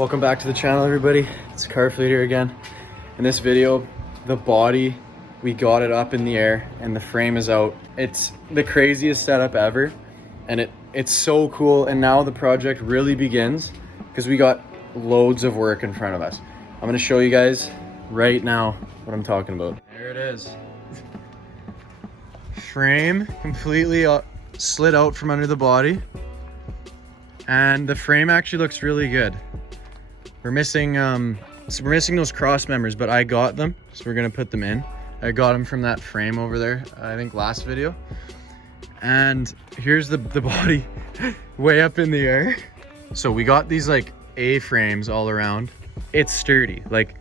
Welcome back to the channel, everybody. It's Carfleet here again. In this video, the body, we got it up in the air and the frame is out. It's the craziest setup ever, and it's so cool. And now the project really begins because we got loads of work in front of us. I'm gonna show you guys right now what I'm talking about. There it is. Frame completely slid out from under the body, and the frame actually looks really good. We're missing those cross members, but I got them, so we're gonna put them in. I got them from that frame over there, I think last video. And here's the body way up in the air. So we got these like A-frames all around. It's sturdy, like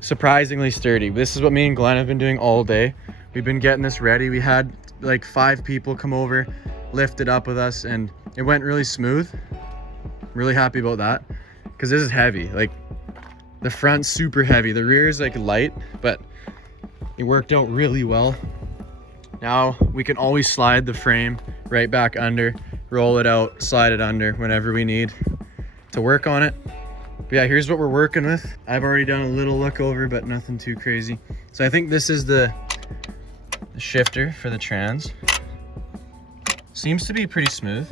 surprisingly sturdy. This is what me and Glenn have been doing all day. We've been getting this ready. We had like 5 people come over, lift it up with us, and it went really smooth. Really happy about that, because this is heavy. Like the front's super heavy, the rear is like light, but it worked out really well. Now we can always slide the frame right back under, roll it out, slide it under whenever we need to work on it. But yeah, here's what we're working with. I've already done a little look over, but nothing too crazy. So I think this is the shifter for the trans. Seems to be pretty smooth.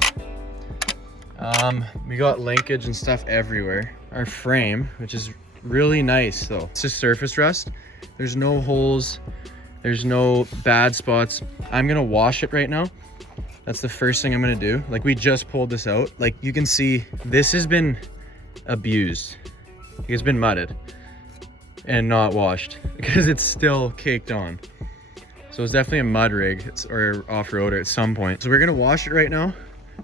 We got linkage and stuff everywhere. Our frame, which is really nice though. It's just surface rust. There's no holes. There's no bad spots. I'm gonna wash it right now. That's the first thing I'm gonna do. Like, we just pulled this out. Like, you can see this has been abused. It's been mudded and not washed because it's still caked on. So it's definitely a mud rig or off-roader at some point. So we're gonna wash it right now.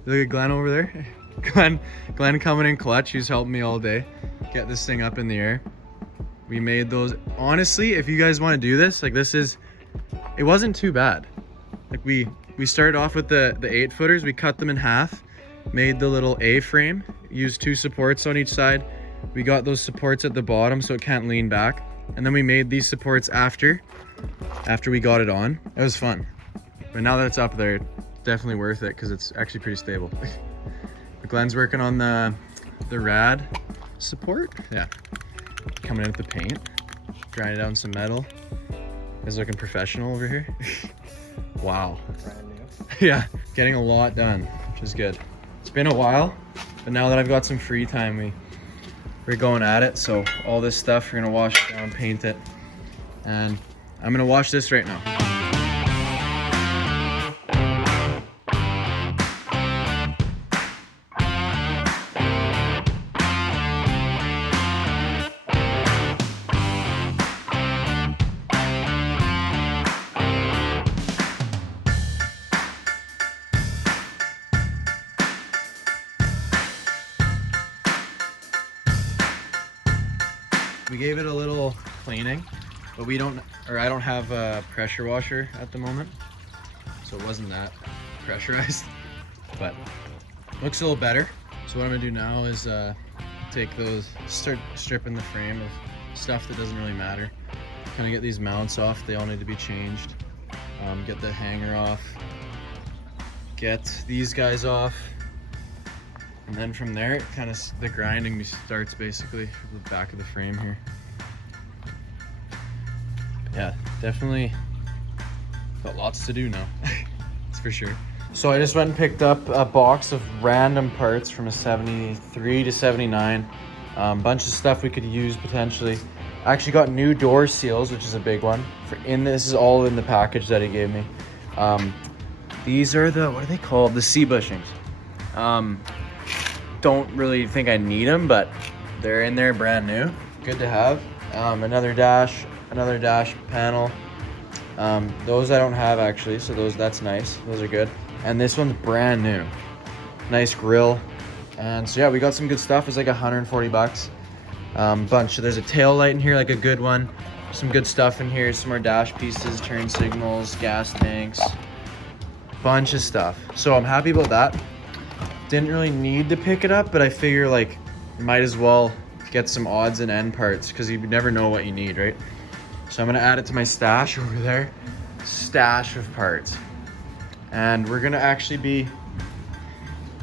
Look at Glenn over there. Glenn coming in clutch. He's helping me all day get this thing up in the air. We made those. Honestly, if you guys want to do this, like, it wasn't too bad. Like, we started off with the 8-footers. We cut them in half, made the little A-frame, used 2 supports on each side. We got those supports at the bottom so it can't lean back, and then we made these supports after we got it on. It was fun, but now that it's up there, definitely worth it because it's actually pretty stable. But Glenn's working on the rad support. Yeah, coming in with the paint, grinding down some metal. He's looking professional over here. Wow. Brand new. Yeah, getting a lot done, which is good. It's been a while, but now that I've got some free time, we're going at it. So all this stuff, we're gonna wash it down, paint it, and I'm gonna wash this right now. We gave it a little cleaning, but I don't have a pressure washer at the moment, so it wasn't that pressurized, but looks a little better. So what I'm gonna do now is take those, start stripping the frame of stuff that doesn't really matter. Kind of get these mounts off, they all need to be changed. Get the hanger off, get these guys off, and then from there, it kind of, the grinding starts basically from the back of the frame here. Yeah, definitely got lots to do now, that's for sure. So I just went and picked up a box of random parts from a 73 to 79. Bunch of stuff we could use potentially. I actually got new door seals, which is a big one. This is all in the package that he gave me. These are what are they called? The C bushings. Don't really think I need them, but they're in there brand new. Good to have. Another dash panel. Those I don't have actually, so that's nice. Those are good. And this one's brand new. Nice grill. And so yeah, we got some good stuff. It's like 140 bucks. There's a tail light in here, like a good one. Some good stuff in here. Some more dash pieces, turn signals, gas tanks, bunch of stuff. So I'm happy about that. Didn't really need to pick it up, but I figure like might as well get some odds and end parts because you never know what you need, right? So I'm gonna add it to my stash over there. Stash of parts. And we're gonna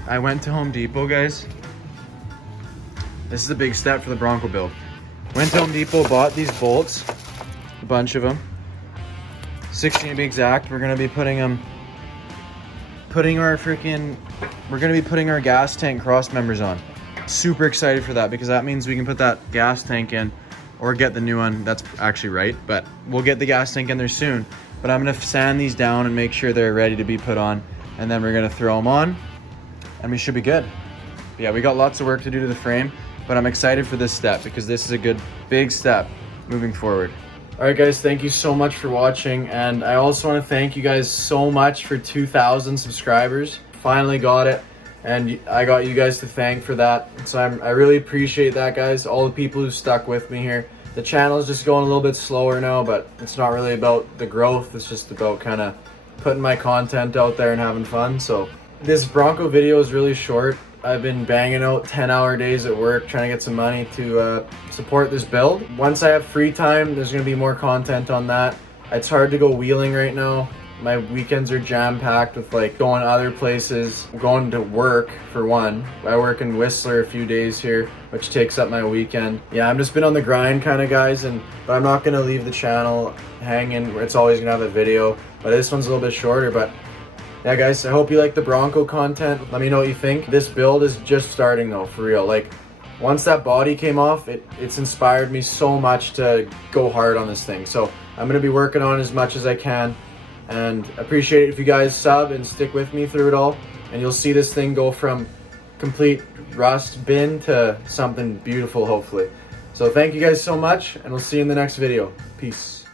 I went to Home Depot, guys, This is a big step for the Bronco build. Went to Home Depot, bought these bolts, a bunch of them, 16 to be exact. We're gonna be putting our gas tank cross members on. Super excited for that because that means we can put that gas tank in or get the new one. That's actually right, but we'll get the gas tank in there soon. But I'm gonna sand these down and make sure they're ready to be put on, and then we're gonna throw them on and we should be good. But yeah, we got lots of work to do to the frame, but I'm excited for this step because this is a good big step moving forward. All right guys, thank you so much for watching, and I also want to thank you guys so much for 2,000 subscribers. Finally got it, and I got you guys to thank for that. So I really appreciate that, guys. All the people who stuck with me here. The channel is just going a little bit slower now, but it's not really about the growth. It's just about kind of putting my content out there and having fun. So this Bronco video is really short. I've been banging out 10-hour days at work trying to get some money to support this build. Once I have free time, there's gonna be more content on that. It's hard to go wheeling right now. My weekends are jam-packed with like going other places, going to work for one. I work in Whistler a few days here, which takes up my weekend. Yeah, I've just been on the grind kind of, guys, but I'm not gonna leave the channel hanging. It's always gonna have a video, but this one's a little bit shorter. But yeah, guys, I hope you like the Bronco content. Let me know what you think. This build is just starting though, for real. Like, once that body came off, it's inspired me so much to go hard on this thing. So I'm gonna be working on as much as I can, and appreciate it if you guys sub and stick with me through it all. And you'll see this thing go from complete rust bin to something beautiful, hopefully. So thank you guys so much, and we'll see you in the next video. Peace.